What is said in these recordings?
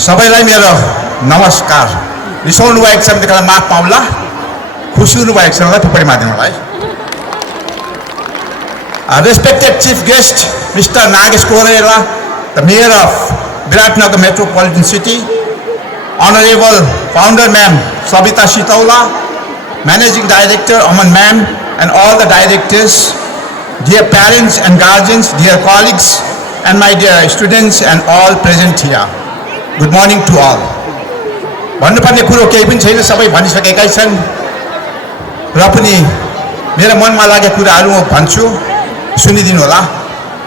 सबैलाई मेरो नमस्कार। रिसाउनु भएको छ भनेदेखि माफ पाउला, खुसी हुनु भएको छ भने थुप्रै माध्यम होला है। Respected Chief Guest, Mr. Nagesh Korela, the Mayor of Viratnagar Metropolitan City, Honorable Founder Ma'am Sabita Shitaula, Managing Director Aman Ma'am, and all the directors, dear parents and guardians, dear colleagues, and my dear students and all present here. Good morning to all. भन्नुपर्ने कुरो केही पनि छैन, सबै भनिसकेकै छन् र पनि मेरो मनमा लागेको कुराहरू म भन्छु, सुनिदिनु होला।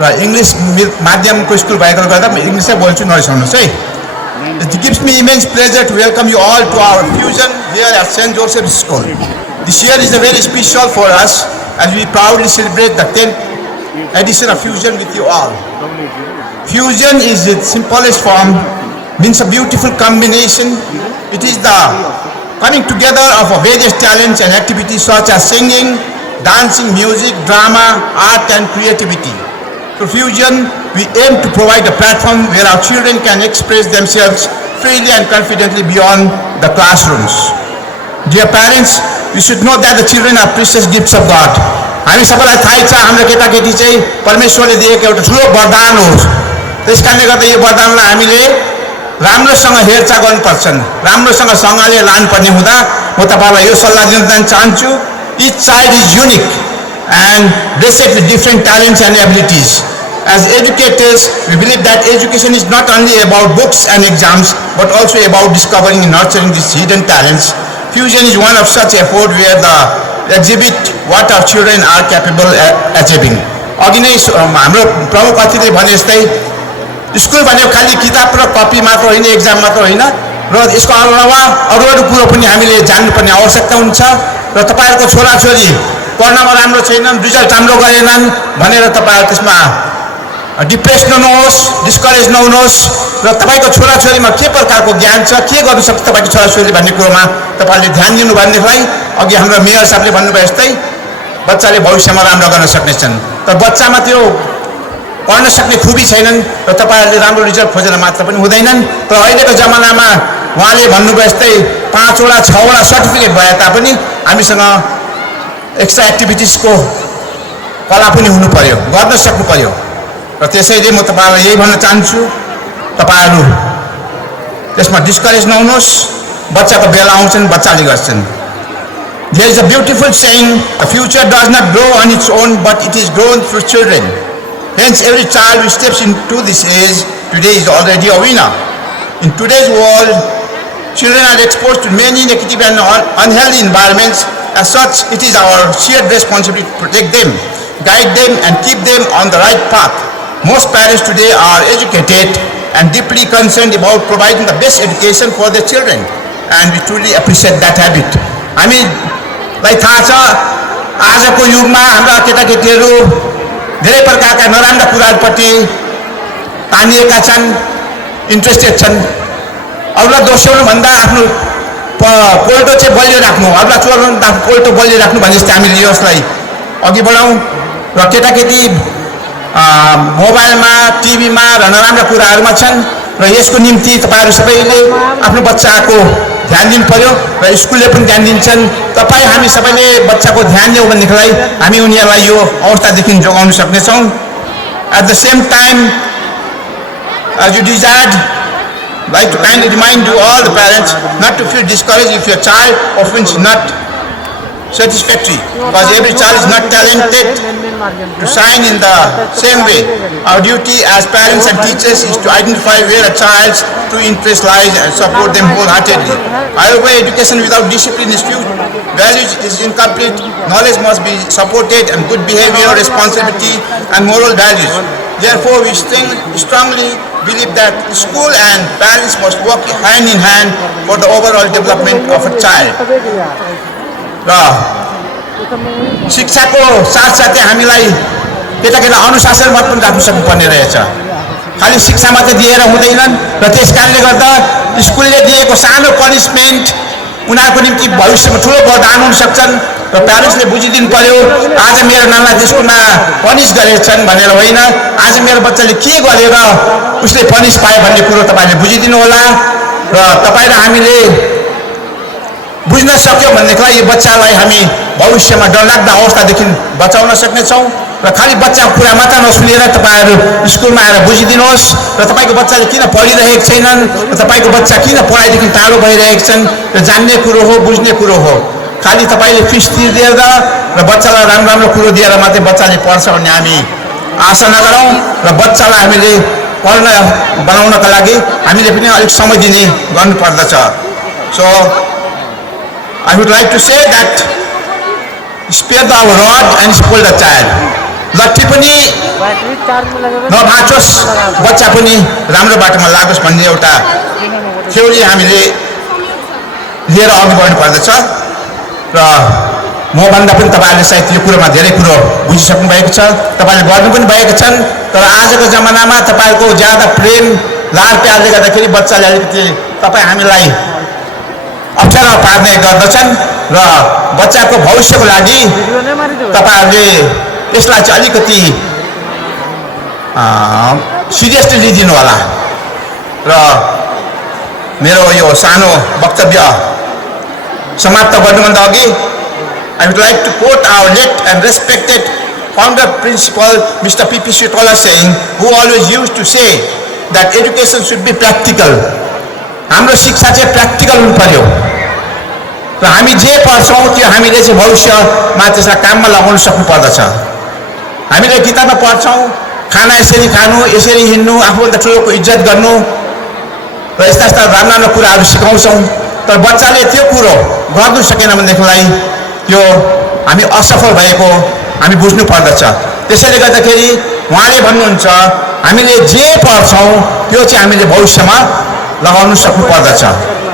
र इङ्ग्लिस माध्यमको स्कुल भएकोले गर्दा म इङ्ग्लिसै बोल्छु, नरिसाउनुहोस् है। It gives me immense pleasure to welcome you all to our fusion here at St. Joseph's School. This year is very special for us as we proudly celebrate the 10th edition of fusion with you all. Fusion is its simplest form, means a beautiful combination. It is the coming together of various talents and activities such as singing, dancing, music, drama, art and creativity. Through fusion, we aim to provide a platform where our children can express themselves freely and confidently beyond the classrooms. Dear parents, you should know that the children are precious gifts of God. हामी सबैलाई थाहै छ हाम्रो केटाकेटी चाहिँ परमेश्वरले दिएको एउटा ठुलो वरदान हो। त्यसकारणले गर्दा यो वरदानलाई हामीले राम्रोसँग हेरचाह गर्नुपर्छन्, राम्रोसँग सँगले लानुपर्ने हुँदा म तपाईलाई यो सल्लाह दिन चाहन्छु। Each child is unique and blessed with different talents and abilities. As educators, we believe that education is not only about books and exams, but also about discovering and nurturing these hidden talents. Fusion is one of such effort where the exhibit what our children are capable of achieving. अघि नै हाम्रो प्रमुख अतिथिले भने जस्तै school भनेको खाली किताब र कपी मात्र होइन, एक्जाम मात्र होइन, र यसको अलावा अरू कुरो पनि हामीले जान्नुपर्ने आवश्यकता हुन्छ। र तपाईहरुको छोराछोरी पढ्नमा राम्रो छैनन्, रिजल्ट राम्रो गरेनन् भनेर तपाईहरु त्यसमा डिप्रेस नहुनुहोस्, डिस्करेज नहुनुहोस् र तपाईको छोराछोरीमा के प्रकारको ज्ञान छ, के गर्न सक्छ तपाईको छोराछोरीले भन्ने कुरोमा तपाईले ध्यान दिनु भन्नेलाई अघि हाम्रो मेयर साहबले भन्नुभयो जस्तै बच्चाले भविष्यमा राम्रो गर्न सक्नेछन्। तर बच्चामा त्यो पढ्न सक्ने खुबी छैनन् र तपाईहरुले राम्रो रिजल्ट खोजेर मात्र पनि हुँदैनन्। तर अहिलेको जमानामा उहाँले भन्नुभयो जस्तै 5 वटा 6 वटा सर्टिफिकेट भए तापनि हामीसँग एक्स्ट्रा एक्टिभिटिजको कला पनि हुनु पर्यो, गर्न सक्नु पर्यो। र त्यसैले म तपाईहरुलाई यही भन्न चाहन्छु, तपाईहरु त्यसमा डिस्करेज नहुनुहोस्। बच्चाको बेला आउँछन्, बच्चाले गर्छन्। There is a beautiful saying, the future does not grow on its own, but it is grown through children. Hence, every child who steps into this age today is already a winner. In today's world, children are exposed to many negative and unhealthy environments. As such, it is our shared responsibility to protect them, guide them, and keep them on the right path. Most parents today are educated and deeply concerned about providing the best education for their children, and we truly appreciate that habit. हामीलाई थाहा छ आजको युगमा हाम्रा केटाकेटीहरू धेरै प्रकारका नराम्रा कुराहरूपट्टि तानिएका छन्, इन्ट्रेस्टेड छन्। अरूलाई दोस्याउनु भन्दा आफ्नो पोल्टो चाहिँ बलियो राख्नु, अरूलाई चोर्नु भन्दा पोल्टो बलियो राख्नु भने जस्तै हामीले यसलाई अघि बढाउँ र केटाकेटी मोबाइलमा, टिभीमा र नराम्रा कुराहरूमा छन् र यसको निम्ति तपाईहरु सबैले आफ्नो बच्चाको ध्यान दिनु पर्यो र स्कुलले पनि ध्यान दिन्छन्। तपाई हामी सबैले बच्चाको ध्यान दियौँ भनेदेखिलाई हामी उनीहरूलाई यो अवस्थादेखि जोगाउन सक्नेछौँ। At the same time, as you desired, I'd like to kindly remind you all the parents not to feel discouraged if your child offers not satisfactory, because every child is not talented to shine in the same way. Our duty as parents and teachers is to identify where a child's true interest lies and support them wholeheartedly. However, education without discipline is few. Values is incomplete. Knowledge must be supported and good behavior, responsibility and moral values. Therefore, we strongly believe that school and parents must work hand in hand for the overall development of a child. र शिक्षाको साथसाथै हामीलाई केटाकेटा अनुशासनमा पनि राख्न सक्नुपर्ने रहेछ। खाली शिक्षा मात्र दिएर हुँदैनन् र त्यसकारणले गर्दा स्कुलले दिएको सानो पनिसमेन्ट उनीहरूको निम्ति भविष्यमा ठुलो वरदान हुन सक्छन् र प्यारेन्ट्सले बुझिदिनु पर्यो आज मेरो नानालाई स्कुलमा पनिस गरेछन् भनेर होइन आज मेरो बच्चाले के गरेर उसले पनिस पाए भन्ने कुरो तपाईँले बुझिदिनु होला र तपाईँ र हामीले बुझ्न सक्यौँ भनेदेखिलाई यो बच्चालाई हामी भविष्यमा डरलाग्दो अवस्थादेखि बचाउन सक्नेछौँ र खालि बच्चाको कुरा मात्र नसुनेर तपाईँहरू स्कुलमा आएर बुझिदिनुहोस् र तपाईँको बच्चाले किन पढिरहेका छैनन् र तपाईँको बच्चा किन पढाइदेखि टाढो भइरहेका छन् र जान्ने कुरो हो बुझ्ने कुरो हो खालि तपाईँले फिस तिरिदिएर र बच्चालाई राम्रो राम्रो कुरो दिएर मात्रै बच्चाले पढ्छ भन्ने हामी आशा नगरौँ र बच्चालाई हामीले पढ्न बनाउनका लागि हामीले पनि अलिक समय दिने गर्नुपर्दछ so I would like to say that spare the rod and spoil the child. लट्ठी पनि नभाँचोस् बच्चा पनि राम्रो बाटोमा लागोस् भन्ने एउटा थ्योरी हामीले लिएर अघि बढ्नु पर्दछ र मभन्दा पनि तपाईँहरूले सायद यो कुरोमा धेरै कुरो बुझिसक्नु भएको छ तपाईँले गर्नु पनि भएको छन् तर आजको जमानामा तपाईँहरूको ज्यादा प्रेम लाड प्यारले गर्दाखेरि बच्चाले अलिकति तपाईँ हामीलाई अप्ठ्यारो पार्ने गर्दछन् र बच्चाको भविष्यको लागि तपाईँहरूले यसलाई चाहिँ अलिकति सिरियसली लिइदिनु होला र मेरो यो सानो वक्तव्य समाप्त गर्नुभन्दा अघि I would like to quote our late and respected founder principal Mr. P.P. Sritola saying, who always used to say that education should be practical. हाम्रो शिक्षा चाहिँ प्र्याक्टिकल हुनु पर्यो र हामी जे पढ्छौँ त्यो हामीले चाहिँ भविष्यमा त्यसलाई काममा लगाउन सक्नु पर्दछ हामीले किताबमा पढ्छौँ खाना यसरी खानु यसरी हिँड्नु आफूभन्दा ठुलोको इज्जत गर्नु र यस्ता यस्ता राम्रो राम्रो कुराहरू सिकाउँछौँ तर बच्चाले त्यो कुरो गर्नु सकेन भनेदेखिलाई त्यो हामी असफल भएको हामी बुझ्नु पर्दछ त्यसैले गर्दाखेरि उहाँले भन्नुहुन्छ हामीले जे पढ्छौँ त्यो चाहिँ हामीले भविष्यमा लगाउन सक्नु पर्दछ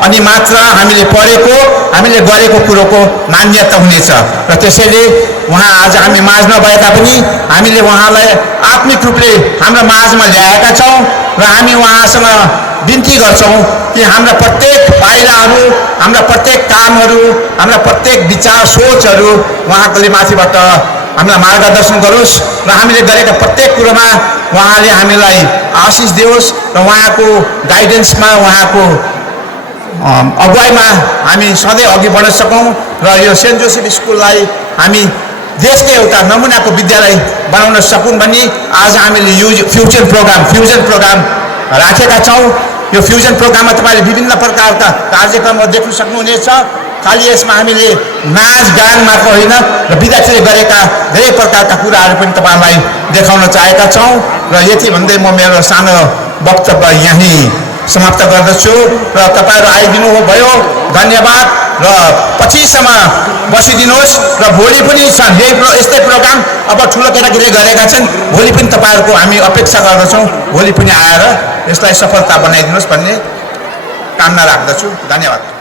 अनि मात्र हामीले पढेको हामीले गरेको कुरोको मान्यता हुनेछ र त्यसैले उहाँ आज हामी माझमा भएका पनि हामीले उहाँलाई आत्मिक रूपले हाम्रो माझमा ल्याएका छौँ र हामी उहाँसँग बिन्ती गर्छौँ कि हाम्रा प्रत्येक पाइलाहरू हाम्रा प्रत्येक कामहरू हाम्रा प्रत्येक विचार सोचहरू उहाँले माथिबाट हामीलाई मार्गदर्शन गरोस् र हामीले गरेका प्रत्येक कुरोमा उहाँले हामीलाई आशिष दियोस् र उहाँको गाइडेन्समा उहाँको अगुवाईमा हामी सधैँ अघि बढ्न सकौँ र यो सेन्ट जोसेफ स्कुललाई हामी देशकै एउटा नमुनाको विद्यालय बनाउन सकौँ भनी आज हामीले फ्युजन प्रोग्राम राखेका छौँ यो फ्युजन प्रोग्राममा तपाईँले विभिन्न प्रकारका कार्यक्रमहरू देख्न सक्नुहुनेछ खालि यसमा हामीले नाच गान मात्र होइन र विद्यार्थीले गरेका धेरै प्रकारका कुराहरू पनि तपाईँलाई देखाउन चाहेका छौँ र यति भन्दै म मेरो सानो वक्तव्य यहीँ समाप्त गर्दछु र तपाईँहरू आइदिनु भयो धन्यवाद र पछिसम्म बसिदिनुहोस् र भोलि पनि छन् यस्तै प्रोग्राम अब ठुलो केटाकेटीले गरेका छन् भोलि पनि तपाईँहरूको हामी अपेक्षा गर्दछौँ भोलि पनि आएर यसलाई सफलता बनाइदिनुहोस् भन्ने कामना राख्दछु धन्यवाद